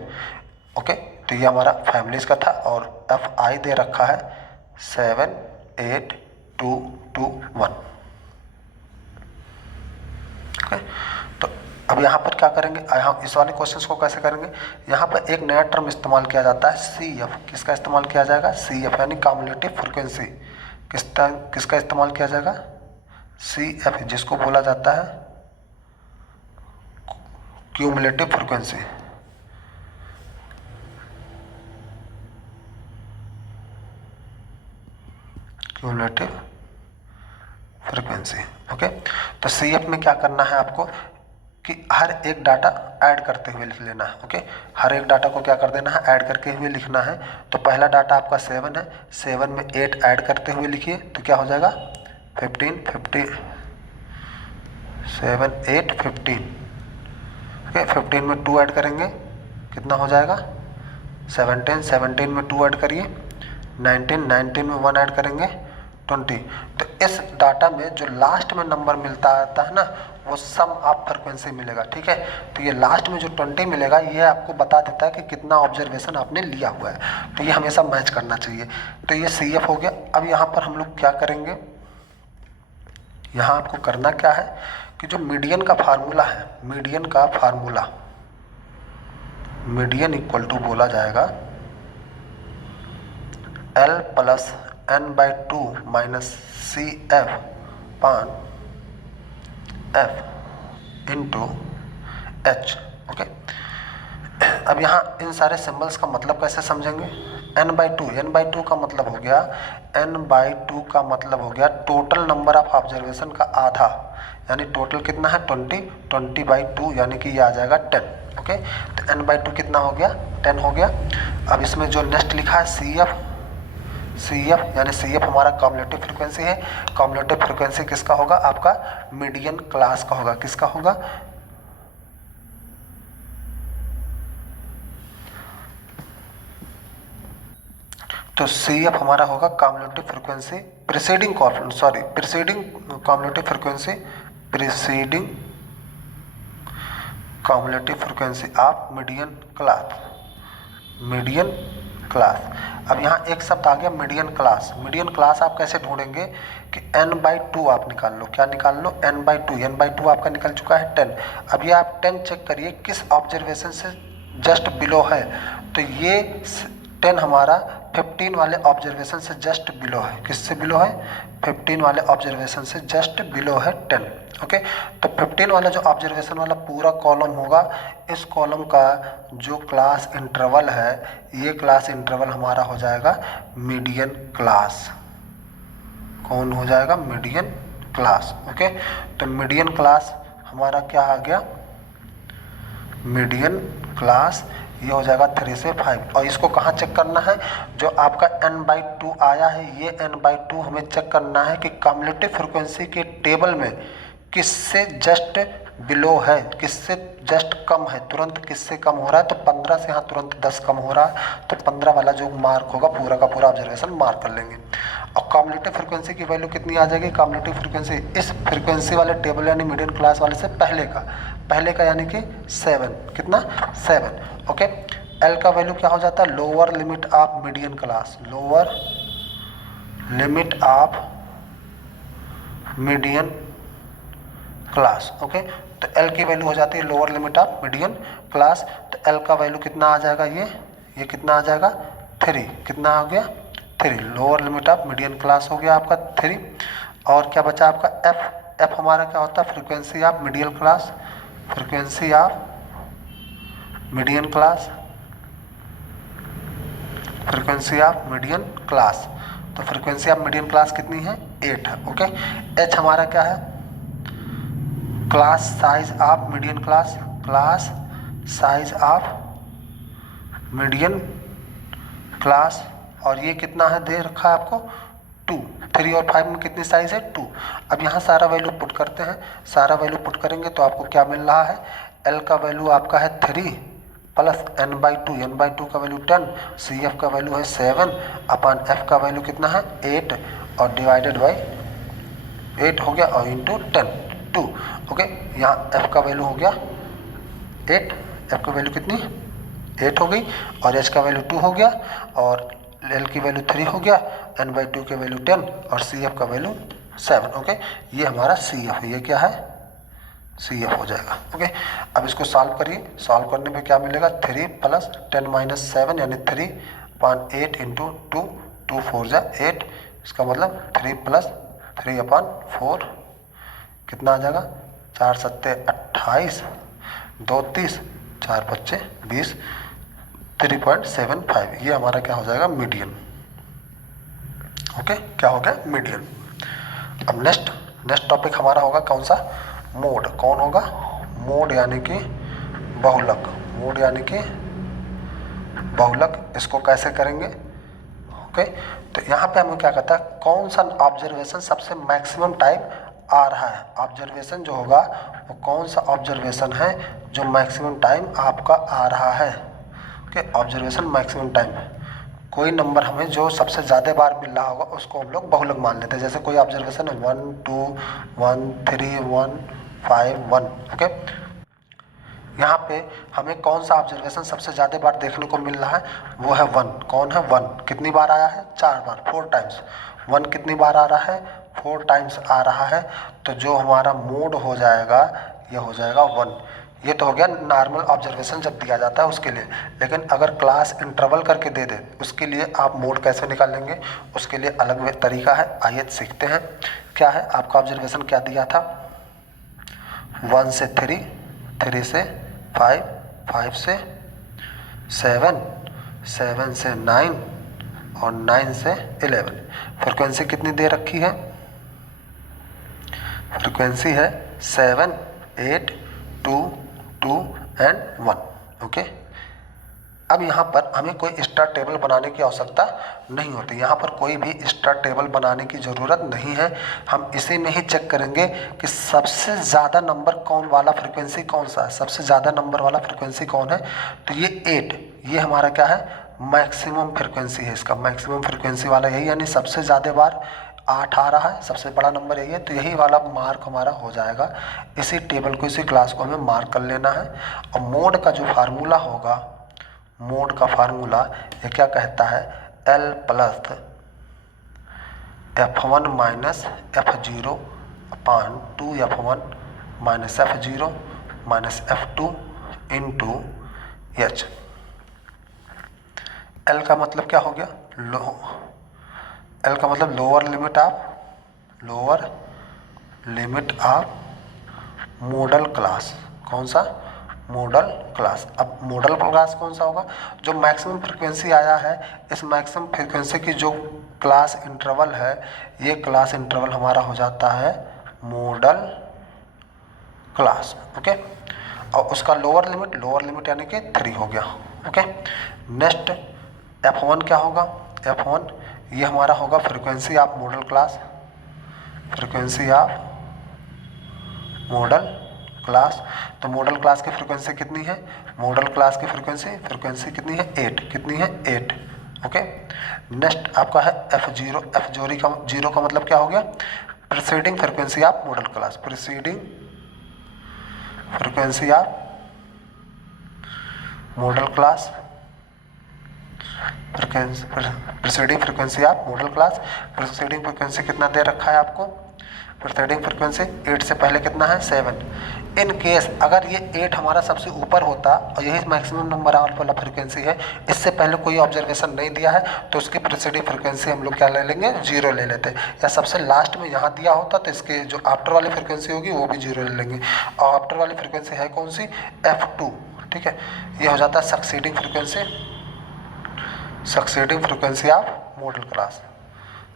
ओके, तो ये हमारा फैमिलीज का था, और FI दे रखा है 7 8 2 2 1। ओके, तो अब यहाँ पर क्या करेंगे, यहाँ इस वाले क्वेश्चंस को कैसे करेंगे, यहाँ पर एक नया टर्म इस्तेमाल किया जाता है CF। किसका इस्तेमाल किया जाएगा, CF यानी कम्युलेटिव फ्रिक्वेंसी। किसका इस्तेमाल किया जाएगा, CF, जिसको बोला जाता है cumulative frequency. Cumulative frequency. Okay, तो CF में क्या करना है आपको कि हर एक डाटा ऐड करते हुए लिख लेना है। ओके, हर एक डाटा को क्या कर देना है, ऐड करके हुए लिखना है। तो पहला डाटा आपका 7 है, 7 में 8 ऐड करते हुए लिखिए, तो क्या हो जाएगा 15 50 7 8 15। ओके, 15 में 2 ऐड करेंगे, कितना हो जाएगा 17, 17 में 2 ऐड करिए 19, 19 में 1 ऐड करेंगे 20। तो इस डाटा में जो लास्ट में नंबर मिलता आता है ना, वो सम ऑफ फ्रिक्वेंसी मिलेगा। ठीक है, तो ये लास्ट में जो 20 मिलेगा, ये आपको बता देता है कि कितना ऑब्जर्वेशन आपने लिया हुआ है, तो ये हमेशा मैच करना चाहिए। तो ये CF हो गया। अब यहाँ पर हम लोग क्या करेंगे, यहाँ आपको करना क्या है कि जो मीडियन का फार्मूला है, मीडियन इक्वल टू बोला जाएगा L + n/2 - CF पान F इंटू H। ओके, अब यहाँ इन सारे सिंबल्स का मतलब कैसे समझेंगे, n/2 का मतलब हो गया, n/2 का मतलब हो गया टोटल नंबर ऑफ ऑब्जर्वेशन का आधा, यानी टोटल कितना है 20, 20/2 यानी कि ये आ जाएगा 10। ओके, तो n/2 कितना हो गया, 10 हो गया। अब इसमें जो नेक्स्ट लिखा है CF यानी CF हमारा कम्युलेटिव फ्रिक्वेंसी है। कम्युलेटिव फ्रिक्वेंसी किसका होगा, आपका मीडियन क्लास का होगा। किसका होगा, तो CF हमारा होगा cumulative frequency preceding cumulative frequency of median class. Median class. अब यहाँ एक शब्द आ गया मीडियन क्लास। मीडियन क्लास आप कैसे ढूंढेंगे कि n/2 आप निकाल लो। क्या निकाल लो? n/2। n/2 आपका निकल चुका है 10। अब ये आप 10 चेक करिए किस ऑब्जर्वेशन से जस्ट बिलो है। तो ये 10 हमारा 15 वाले ऑब्जर्वेशन से जस्ट बिलो है। किससे बिलो है? 15 वाले ऑब्जर्वेशन से जस्ट बिलो है 10। ओके, तो 15 वाला जो ऑब्जर्वेशन वाला पूरा कॉलम होगा, इस कॉलम का जो क्लास इंटरवल है, ये क्लास इंटरवल हमारा हो जाएगा मीडियन क्लास। कौन हो जाएगा? Median class. ओके, तो मीडियन क्लास हमारा क्या आ गया? मीडियन क्लास ये हो जाएगा 3 से 5। और इसको कहाँ चेक करना है? जो आपका n/2 आया है, ये n/2 हमें चेक करना है कि कम्युलेटिव फ्रिक्वेंसी के टेबल में किससे जस्ट बिलो है, किससे जस्ट कम है, तुरंत किससे कम हो रहा है। तो 15 से यहाँ तुरंत 10 कम हो रहा है, तो 15 वाला जो मार्क होगा पूरा का पूरा ऑब्जर्वेशन मार्क कर लेंगे। और कम्युलेटिव फ्रिक्वेंसी की वैल्यू कितनी आ जाएगी? कम्युलेटिव फ्रिक्वेंसी इस फ्रिक्वेंसी वाले टेबल यानी मीडियन क्लास वाले से पहले का यानी कि 7। कितना? 7। ओके, एल का वैल्यू क्या हो जाता है? Lower limit of median class. Lower limit of median class. Okay, तो एल की वैल्यू हो जाती है lower limit of median class. तो एल का वैल्यू कितना आ जाएगा? ये कितना आ जाएगा? 3। कितना हो गया? 3। Lower limit of median class हो गया आपका 3। और क्या बचा आपका? एफ। एफ हमारा क्या होता है? Frequency of median class. Frequency of median class. Frequency of median class. तो फ्रीक्वेंसी ऑफ मीडियन क्लास कितनी है? 8 है। ओके, एच हमारा क्या है? Class size of median class. Class size of median class. और ये कितना है? दे रखा है आपको 2। 3 और 5 में कितनी साइज है? 2। अब यहाँ सारा वैल्यू पुट करते हैं। सारा वैल्यू पुट करेंगे तो आपको क्या मिल रहा है? एल का वैल्यू आपका है 3 प्लस n/2। n/2 का वैल्यू 10। सी एफ का वैल्यू है 7 अपन एफ का वैल्यू कितना है? 8 और डिवाइडेड बाई 8 हो गया और इंटू 10 2। ओके, यहाँ एफ का वैल्यू हो गया 8। एफ का वैल्यू कितनी? 8 हो गई। और एच का वैल्यू 2 हो गया और एल की वैल्यू 3 हो गया, n/2 की वैल्यू 10 और सी एफ का वैल्यू 7। ओके, ये हमारा सी एफ है। ये क्या है? सी एफ हो जाएगा। ओके, अब इसको सॉल्व करिए। सॉल्व करने में क्या मिलेगा? 3 प्लस 10 - 7 यानी 3/8 इंटू 2। 2 4 जा 8। इसका मतलब 3 प्लस 3/4 कितना आ जाएगा? 4 सत्ते 28, 2 30, 4 पच्चे 20, 3.75। ये हमारा क्या हो जाएगा? मीडियन। ओके, क्या हो गया? मीडियन। अब नेक्स्ट टॉपिक हमारा होगा कौन सा? मोड। कौन होगा? मोड यानी कि बहुलक। मोड यानी कि बहुलक। इसको कैसे करेंगे? ओके, तो यहाँ पे हमें क्या कहता है? कौन सा ऑब्जर्वेशन सबसे मैक्सिमम टाइम आ रहा है? ऑब्जर्वेशन जो होगा वो कौन सा ऑब्जर्वेशन है जो मैक्सिमम टाइम आपका आ रहा है? ओके, ऑब्जर्वेशन मैक्सिमम टाइम है। कोई नंबर हमें जो सबसे ज़्यादा बार मिल रहा होगा उसको हम लोग बहुलक मान लेते हैं। जैसे कोई ऑब्जर्वेशन है 1 2 1 3 1 5 1। ओके, यहाँ पे हमें कौन सा ऑब्जर्वेशन सबसे ज़्यादा बार देखने को मिल रहा है? वो है 1। कौन है? 1 कितनी बार आया है? 4 बार, 4 टाइम्स। 1 कितनी बार आ रहा है? 4 टाइम्स आ रहा है। तो जो हमारा मोड हो जाएगा ये हो जाएगा 1। ये तो हो गया नॉर्मल ऑब्जर्वेशन जब दिया जाता है उसके लिए। लेकिन अगर क्लास इंटरवल करके दे दे उसके लिए आप मोड कैसे निकालेंगे? उसके लिए अलग तरीका है। आइए सीखते हैं। क्या है आपका ऑब्जर्वेशन? क्या दिया था? 1 से 3, 3 से 5, 5 से 7, 7 से 9 और 9 से 11। फ्रिक्वेंसी कितनी दे रखी है? फ्रिक्वेंसी है 7 8 2 2 एंड 1। ओके, अब यहाँ पर हमें कोई एक्स्ट्रा टेबल बनाने की आवश्यकता नहीं होती। यहाँ पर कोई भी एक्स्ट्रा टेबल बनाने की ज़रूरत नहीं है। हम इसी में ही चेक करेंगे कि सबसे ज़्यादा नंबर कौन वाला फ्रिक्वेंसी कौन सा है। सबसे ज़्यादा नंबर वाला फ्रिक्वेंसी कौन है? तो ये 8। ये हमारा क्या है? मैक्सिमम फ्रिक्वेंसी है। इसका मैक्सिमम फ्रिक्वेंसी वाला यही, यानी सबसे ज़्यादा बार 8 आ रहा है, सबसे बड़ा नंबर यही है। तो यही वाला मार्क हमारा हो जाएगा। इसी टेबल को, इसी क्लास को हमें मार्क कर लेना है। और मोड का जो फार्मूला होगा, मोड का फार्मूला ये क्या कहता है, L plus F1 minus F0 अपान 2F1 minus F0 minus F2 into H। L का मतलब क्या हो गया, L का मतलब lower limit of model class. कौन सा, मॉडल क्लास। अब मॉडल क्लास कौन सा होगा, जो मैक्सिमम फ्रीक्वेंसी आया है, इस मैक्सिमम फ्रीक्वेंसी की जो क्लास इंटरवल है, ये क्लास इंटरवल हमारा हो जाता है मॉडल क्लास। ओके, और उसका लोअर लिमिट यानी कि 3 हो गया। ओके, नेक्स्ट F1 क्या होगा, F1 ये हमारा होगा फ्रीक्वेंसी ऑफ मॉडल क्लास, तो मॉडल क्लास की फ्रीक्वेंसी कितनी है, मॉडल क्लास की फ्रीक्वेंसी कितनी है, 8। ओके, नेक्स्ट आपका है जीरो का मतलब क्या हो गया, preceding frequency of model class, preceding frequency of model class, preceding frequency of model class. Preceding frequency कितना दे रखा है आपको, प्रीसीडिंग फ्रीक्वेंसी 8 से पहले कितना है, 7। इन केस अगर ये 8 हमारा सबसे ऊपर होता और यही मैक्सिमम नंबर वाला फ्रीक्वेंसी है, इससे पहले कोई ऑब्जर्वेशन नहीं दिया है, तो उसकी प्रीसीडिंग फ्रीक्वेंसी हम लोग क्या ले लेंगे, 0 ले लेते। या सबसे लास्ट में यहाँ दिया होता तो इसके जो आफ्टर वाली फ्रीक्वेंसी होगी वो भी 0 ले लेंगे। और आफ्टर वाली फ्रीक्वेंसी है कौन सी, F2। ठीक है, ये हो जाता है succeeding frequency of model class,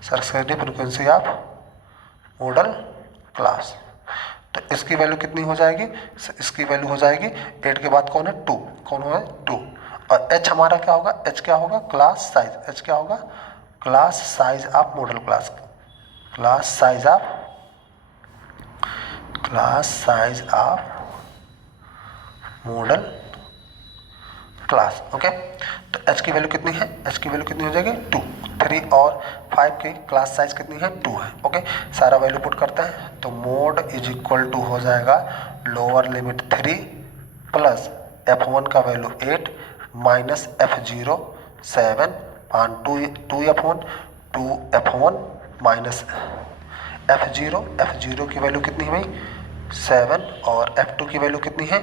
succeeding frequency of model class. तो इसकी वैल्यू कितनी हो जाएगी, इसकी वैल्यू हो जाएगी 8 के बाद कौन है, 2, कौन है 2। और H हमारा क्या होगा, H क्या होगा, क्लास साइज, H क्या होगा, class size of model class, class size of model class. Okay, तो H की वैल्यू कितनी है, H की वैल्यू कितनी हो जाएगी, 2। 3 और 5 की क्लास साइज कितनी है, 2 है। ओके, सारा वैल्यू पुट करते हैं तो मोड इज इक्वल टू हो जाएगा लोअर लिमिट 3 प्लस F1 का वैल्यू 8 माइनस F0 7 पान 2F1 2F1 माइनस F0 की वैल्यू कितनी है भाई, 7 और F2 की वैल्यू कितनी है,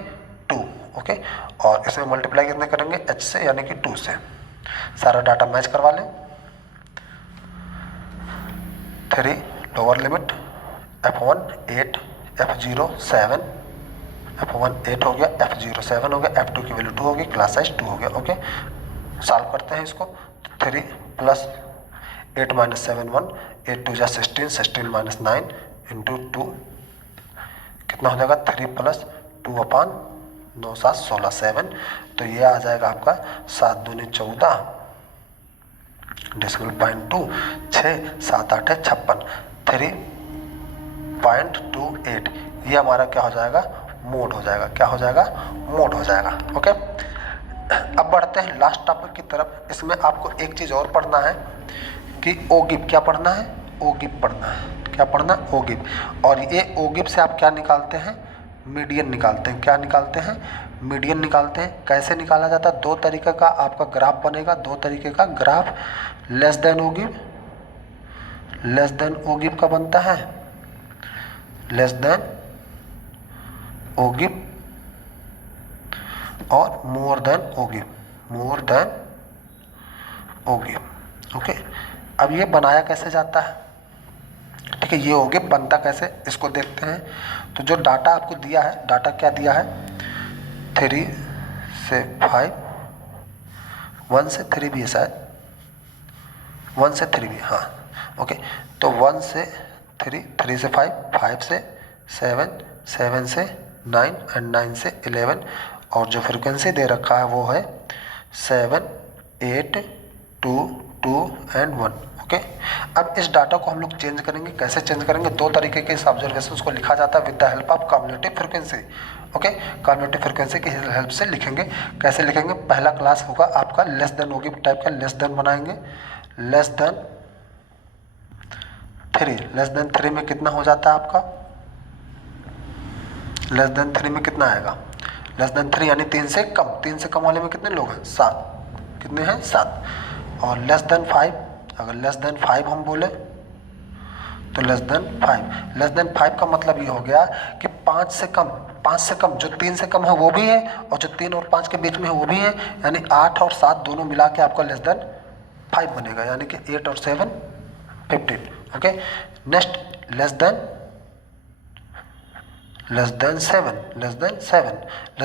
2। ओके, और इसमें मल्टीप्लाई कितने करेंगे, H से यानी कि 2 से। सारा डाटा मैच करवा लें। 3 lower limit F1 8 F0 7, F1 8 हो गया, F0 7 हो गया, F2 की वैल्यू 2 होगी, क्लास साइज 2 हो गया। ओके, सॉल्व करते हैं इसको। 3 प्लस 8 माइनस 7 1, 8 2 जा 16 माइनस 9 इंटू 2 कितना हो जाएगा, 3 प्लस 2 अपान 9 7 16 7। तो ये आ जाएगा आपका 7 दूनी 14 डेसिमल पॉइंट 2 6 7 8 56 3.28। ये हमारा क्या हो जाएगा, मोड हो जाएगा, क्या हो जाएगा, मोड हो जाएगा। ओके, अब बढ़ते हैं लास्ट टॉपिक की तरफ। इसमें आपको एक चीज़ और पढ़ना है कि ओगिप क्या पढ़ना है, ओगिप पढ़ना है, क्या पढ़ना है, ओगिप। और ये ओगिप से आप क्या निकालते हैं, मीडियन निकालते हैं। क्या निकालते हैं, मीडियन निकालते हैं। कैसे निकाला जाता है, 2 तरीके का आपका ग्राफ बनेगा, 2 तरीके का ग्राफ। लेस देन ओगिप का बनता है, लेस देन ओगिप और मोर देन ओगिप। ओके, अब ये बनाया कैसे जाता है, ठीक है, ये ओगिप बनता कैसे, इसको देखते हैं। तो जो डाटा आपको दिया है, डाटा क्या दिया है, 3 से 5, 1 से 3 भी है शायद, 1 से 3 भी, हाँ। ओके, तो 1 से 3, 3 से 5, 5 से 7, 7 से 9 एंड 9 से 11। और जो फ्रीक्वेंसी दे रखा है वो है 7 8 2 2 एंड 1। ओके, अब इस डाटा को हम लोग चेंज करेंगे। कैसे चेंज करेंगे, 2 तरीके के इस ऑब्जर्वेशंस को लिखा जाता है with the help of cumulative frequency. Okay, cumulative frequency की हेल्प से लिखेंगे। कैसे लिखेंगे, पहला क्लास होगा आपका लेस देन ओगिप टाइप का, लेस देन बनाएंगे, लेस देन 3 में कितना हो जाता है आपका, लेस देन 3 में कितना आएगा, लेस देन 3 यानी 3 से कम, 3 से कम वाले में कितने लोग हैं, 7। कितने हैं 7। और लेस देन 5, अगर लेस देन 5 हम बोले तो लेस देन 5। लेस देन 5 का मतलब ये हो गया कि 5 से कम, जो 3 से कम है वो भी है और जो 3 और 5 के बीच में है वो भी है, यानी 8 और 7 दोनों मिला के आपका लेस देन 5 बनेगा, यानी कि 8 और 7 15। Okay, next less than 7, less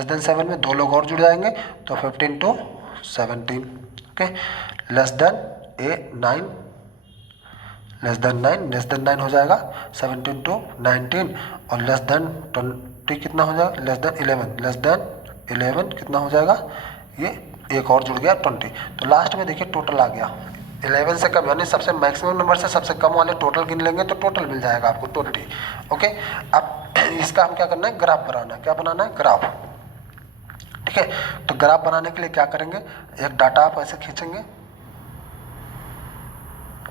than 7 में 2 लोग और जुड़ जाएंगे तो 15 to 17। Okay, less than 9, less than 9 हो जाएगा 17 to 19। और लेस देन 20 कितना हो जाएगा, लेस देन 11 कितना हो जाएगा, ये एक और जुड़ गया 20। तो लास्ट में देखिए टोटल आ गया 11 से कम, यानी सबसे मैक्सिमम नंबर से सबसे कम वाले टोटल गिन लेंगे तो टोटल मिल जाएगा आपको 20। ओके, अब इसका हम क्या करना है, ग्राफ बनाना है। क्या बनाना है, ग्राफ। ठीक है, तो ग्राफ बनाने के लिए क्या करेंगे, एक डाटा आप ऐसे खींचेंगे।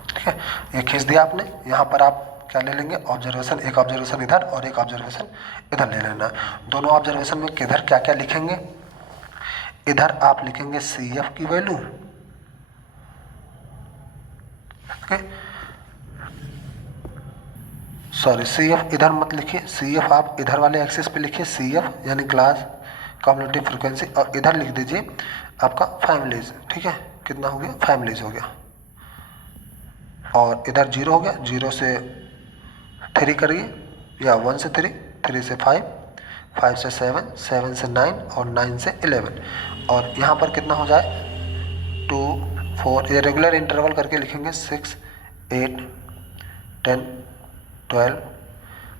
ठीक है, ये खींच दिया आपने। यहाँ पर आप क्या ले लेंगे, ऑब्जर्वेशन, एक ऑब्जर्वेशन इधर और एक ऑब्जर्वेशन इधर ले लेना। दोनों ऑब्जर्वेशन में किधर क्या क्या लिखेंगे, इधर आप लिखेंगे CF की वैल्यू। ओके, सॉरी CF इधर मत लिखिए, CF आप इधर वाले एक्सिस पे लिखिए, CF यानी क्लास कम्युनिटी फ्रीक्वेंसी, और इधर लिख दीजिए आपका फैमिलीज। ठीक है, कितना हो गया, फैमिलीज हो गया। और इधर 0 हो गया, 0 से 3 करिए, या 1 से 3, 3 से 5, 5 से 7, 7 से 9 और 9 से 11। और यहाँ पर कितना हो जाए 2, 4, ये रेगुलर इंटरवल करके लिखेंगे, 6, 8, 10, 12,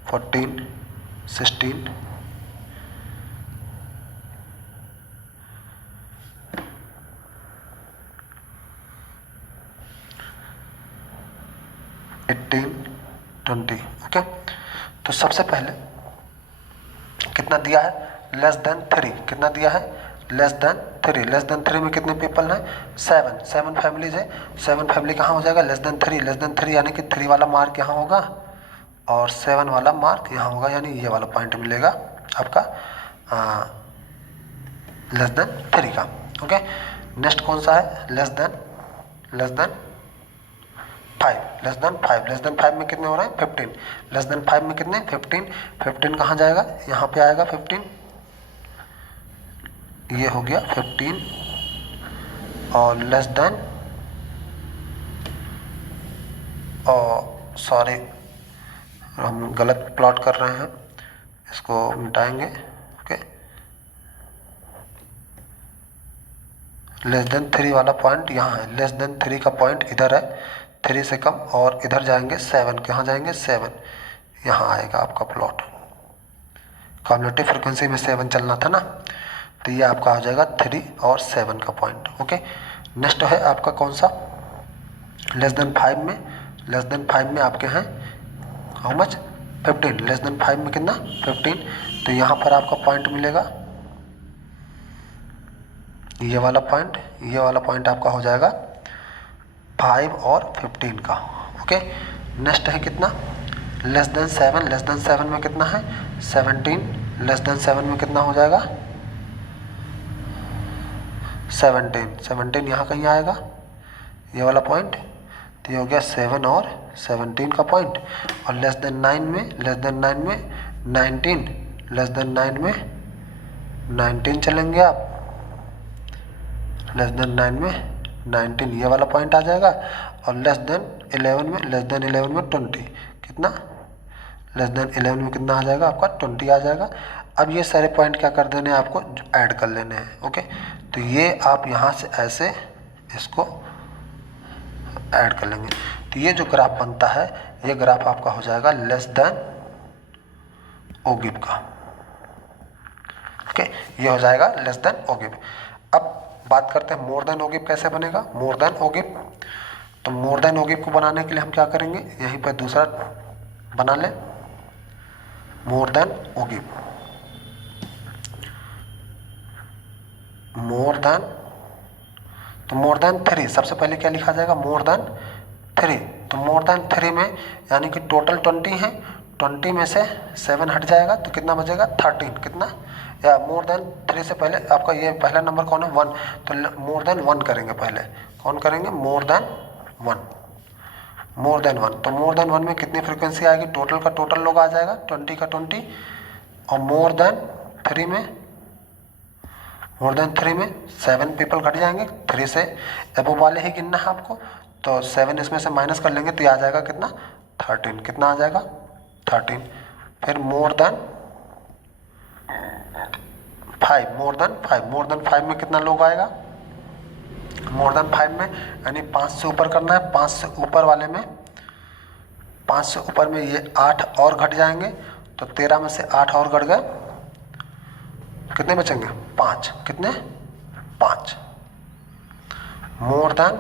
14, 16, 18, 20। ओके, तो सबसे पहले कितना दिया है, लेस देन 3। कितना दिया है, लेस देन 3। लेस देन 3 में कितने पीपल हैं, 7 फैमिलीज है। 7 फैमिली कहाँ हो जाएगा, लेस देन 3। लेस देन 3 यानी कि 3 वाला मार्क यहाँ होगा और 7 वाला मार्क यहाँ होगा, यानी ये वाला पॉइंट मिलेगा आपका लेस देन 3 का। ओके, नेक्स्ट कौन सा है, लेस देन 5। लेस देन 5 में कितने हो रहे हैं, 15। लेस देन 5 में कितने, 15। 15 कहाँ जाएगा, यहाँ पे आएगा 15, ये हो गया 15। और लेस देन, सॉरी हम गलत प्लॉट कर रहे हैं, इसको मिटाएंगे। ओके, लेस देन 3 वाला पॉइंट यहाँ है, लेस देन 3 का पॉइंट इधर है, 3 से कम, और इधर जाएंगे 7, कहाँ जाएंगे 7, यहाँ आएगा आपका प्लॉट। कम्युनिटी फ्रिक्वेंसी में 7 चलना था ना, तो ये आपका आ जाएगा 3 और 7 का पॉइंट। ओके, नेक्स्ट है आपका कौन सा, लेस देन 5 में। लेस देन 5 में आपके हैं हाउ मच, 15। लेस देन 5 में कितना, 15। तो यहाँ पर आपका पॉइंट मिलेगा ये वाला पॉइंट आपका हो जाएगा 5 और 15 का। ओके, नेक्स्ट है कितना, लेस देन 7। लेस देन 7 में कितना है, 17। लेस देन 7 में कितना हो जाएगा, 17 यहाँ कहीं आएगा, ये वाला पॉइंट, तो ये हो गया 7 और 17 का पॉइंट। और लेस देन 9 में 19। लेस देन 9 में 19 चलेंगे आप, लेस देन 9 में 19, ये वाला पॉइंट आ जाएगा। और लेस देन 11 में 20, कितना, लेस देन 11 में कितना आ जाएगा आपका, 20 आ जाएगा। अब ये सारे पॉइंट क्या कर देने हैं आपको, ऐड कर लेने हैं। ओके, तो ये आप यहाँ से ऐसे इसको ऐड कर लेंगे, तो ये जो ग्राफ बनता है, ये ग्राफ आपका हो जाएगा लेस देन ओगिव का। ओके, ये हो जाएगा लेस देन ओगिव। अब बात करते हैं मोर देन ओगिव कैसे बनेगा, मोर देन ओगिव। तो मोर देन ओगिव को बनाने के लिए हम क्या करेंगे, यहीं पर दूसरा बना लें, मोर देन ओगिव। मोर देन, तो मोर देन 3 सबसे पहले क्या लिखा जाएगा, मोर देन 3। तो मोर देन 3 में यानी कि टोटल 20 है, 20 में से 7 हट जाएगा तो कितना बचेगा 13। कितना, या मोर देन 3 से पहले आपका ये पहला नंबर कौन है 1, तो मोर देन 1 करेंगे पहले। कौन करेंगे, मोर देन 1, मोर देन 1। तो मोर देन 1 में कितनी फ्रीक्वेंसी आएगी, टोटल का टोटल लोग आ जाएगा 20 का 20, और मोर देन 3 में, मोर देन 3 में 7 पीपल घट जाएंगे, 3 से एबव वाले ही गिनना है आपको। तो 7 इसमें से माइनस कर लेंगे तो ये आ जाएगा कितना 13। कितना आ जाएगा 13। फिर more than 5, more than 5, more than 5 में कितना लोग आएगा, मोर देन 5 में यानी 5 से ऊपर करना है। 5 से ऊपर वाले में, 5 से ऊपर में ये 8 और घट जाएंगे, तो 13 में से 8 और घट गए, कितने बचेंगे 5। कितने 5। More than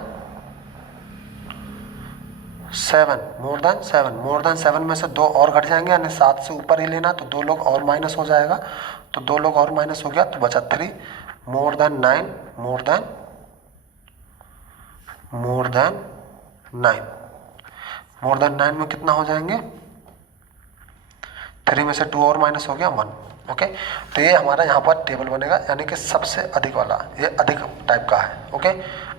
7, more than 7, more than 7 में से 2 और घट जाएंगे, यानी 7 से ऊपर ही लेना, तो 2 लोग और माइनस हो जाएगा, तो 2 लोग और माइनस हो गया तो बचा 3। More than 9, more than 9, more than 9 में कितना हो जाएंगे, 3 में से 2 और माइनस हो गया 1। ओके, तो ये हमारा यहाँ पर टेबल बनेगा, यानी कि सबसे अधिक वाला, ये अधिक टाइप का है। ओके,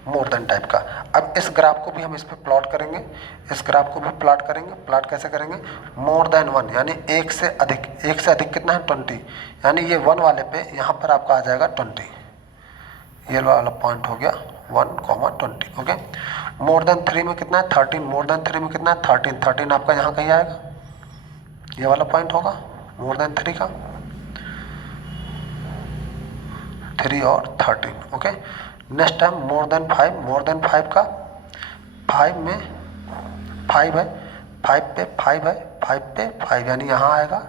मोर देन टाइप का। अब इस ग्राफ को भी हम इस पर प्लॉट करेंगे, इस ग्राफ को भी प्लॉट करेंगे। प्लॉट कैसे करेंगे, मोर देन 1 यानी एक से अधिक, एक से अधिक कितना है 20, यानी ये 1 वाले पे यहाँ पर आपका आ जाएगा 20, ये वाला पॉइंट हो गया 1,20। ओके, मोर देन 3 में कितना है 13, मोर देन 3 में कितना है 13, 13 आपका यहाँ कहीं आएगा, ये वाला पॉइंट होगा मोर देन 3 का, 3 और 13। Okay, next time more than 5, more than 5 का 5 में 5 है, 5 पे 5 है, 5 पे 5 यानी यहाँ आएगा,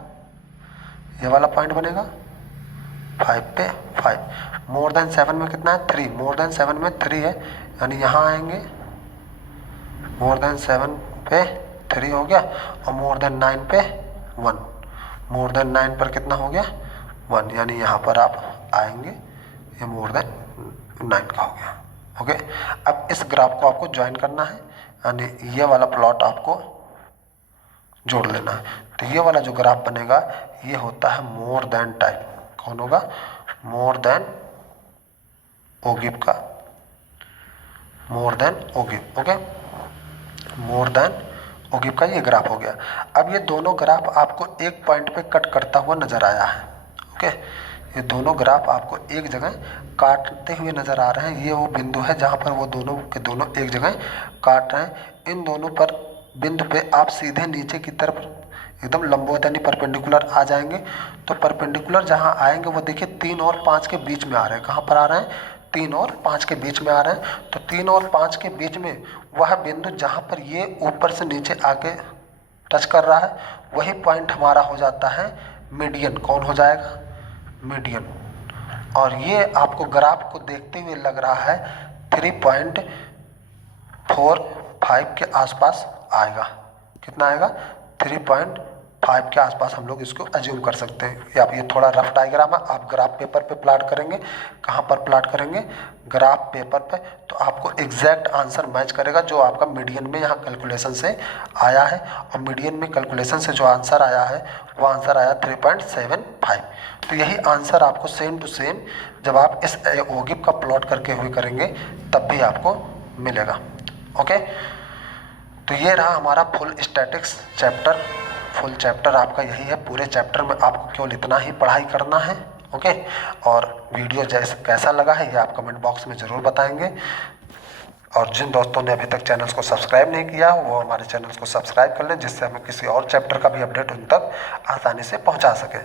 ये वाला पॉइंट बनेगा 5 पे 5। मोर देन 7 में कितना है 3, मोर देन 7 में 3 है, यानी यहाँ आएंगे, मोर देन 7 पे 3 हो गया, और मोर देन 9 पे 1, मोर देन 9 पर कितना हो गया 1, यानी यहाँ पर आप आएंगे, ये मोर देन 9 का हो गया। ओके, अब इस ग्राफ को आपको ज्वाइन करना है, यानी ये वाला प्लॉट आपको जोड़ लेना है। तो ये वाला जो ग्राफ बनेगा ये होता है मोर देन टाइप। कौन होगा, मोर देन ओगिव का, more than ogive. Okay, more than ogive का ये ग्राफ हो गया। अब ये दोनों ग्राफ आपको एक पॉइंट पे कट करता हुआ नजर आया है। ओके, ये दोनों ग्राफ आपको एक जगह काटते हुए नजर आ रहे हैं। ये वो बिंदु है जहाँ पर वो दोनों के दोनों एक जगह काट रहे हैं। इन दोनों पर बिंदु पे आप सीधे नीचे की तरफ एकदम लंबवत यानी परपेंडिकुलर आ जाएंगे। तो परपेंडिकुलर जहाँ आएंगे वो देखिए 3 और 5 के बीच में आ रहे हैं। कहाँ पर आ रहे हैं, 3 और 5 के बीच में आ रहे हैं। तो 3 और 5 के बीच में वह बिंदु जहाँ पर ये ऊपर से नीचे आके टच कर रहा है वही पॉइंट हमारा हो जाता है मीडियन। कौन हो जाएगा, मीडियन। और ये आपको ग्राफ को देखते हुए लग रहा है 3.45 के आसपास आएगा। कितना आएगा, 3.5 के आसपास हम लोग इसको अज्यूम कर सकते हैं। या आप ये थोड़ा रफ डायग्राम है, आप ग्राफ पेपर पे प्लॉट करेंगे। कहाँ पर प्लॉट करेंगे, ग्राफ पेपर पे, तो आपको एग्जैक्ट आंसर मैच करेगा जो आपका मीडियन में यहाँ कैलकुलेशन से आया है। और मीडियन में कैलकुलेशन से जो आंसर आया है वो आंसर आया 3.75। तो यही आंसर आपको सेम टू सेम जब आप इस ओगिव का प्लॉट करके हुए करेंगे तब भी आपको मिलेगा। ओके, तो ये रहा हमारा full statics chapter. Full chapter आपका यही है। पूरे चैप्टर में आपको केवल इतना ही पढ़ाई करना है। ओके, और वीडियो जैसे कैसा लगा है ये आप कमेंट बॉक्स में ज़रूर बताएंगे। और जिन दोस्तों ने अभी तक चैनल को सब्सक्राइब नहीं किया वो हमारे चैनल को सब्सक्राइब कर लें, जिससे हमें किसी और चैप्टर का भी अपडेट उन तक आसानी से पहुंचा सके।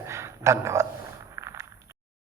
धन्यवाद।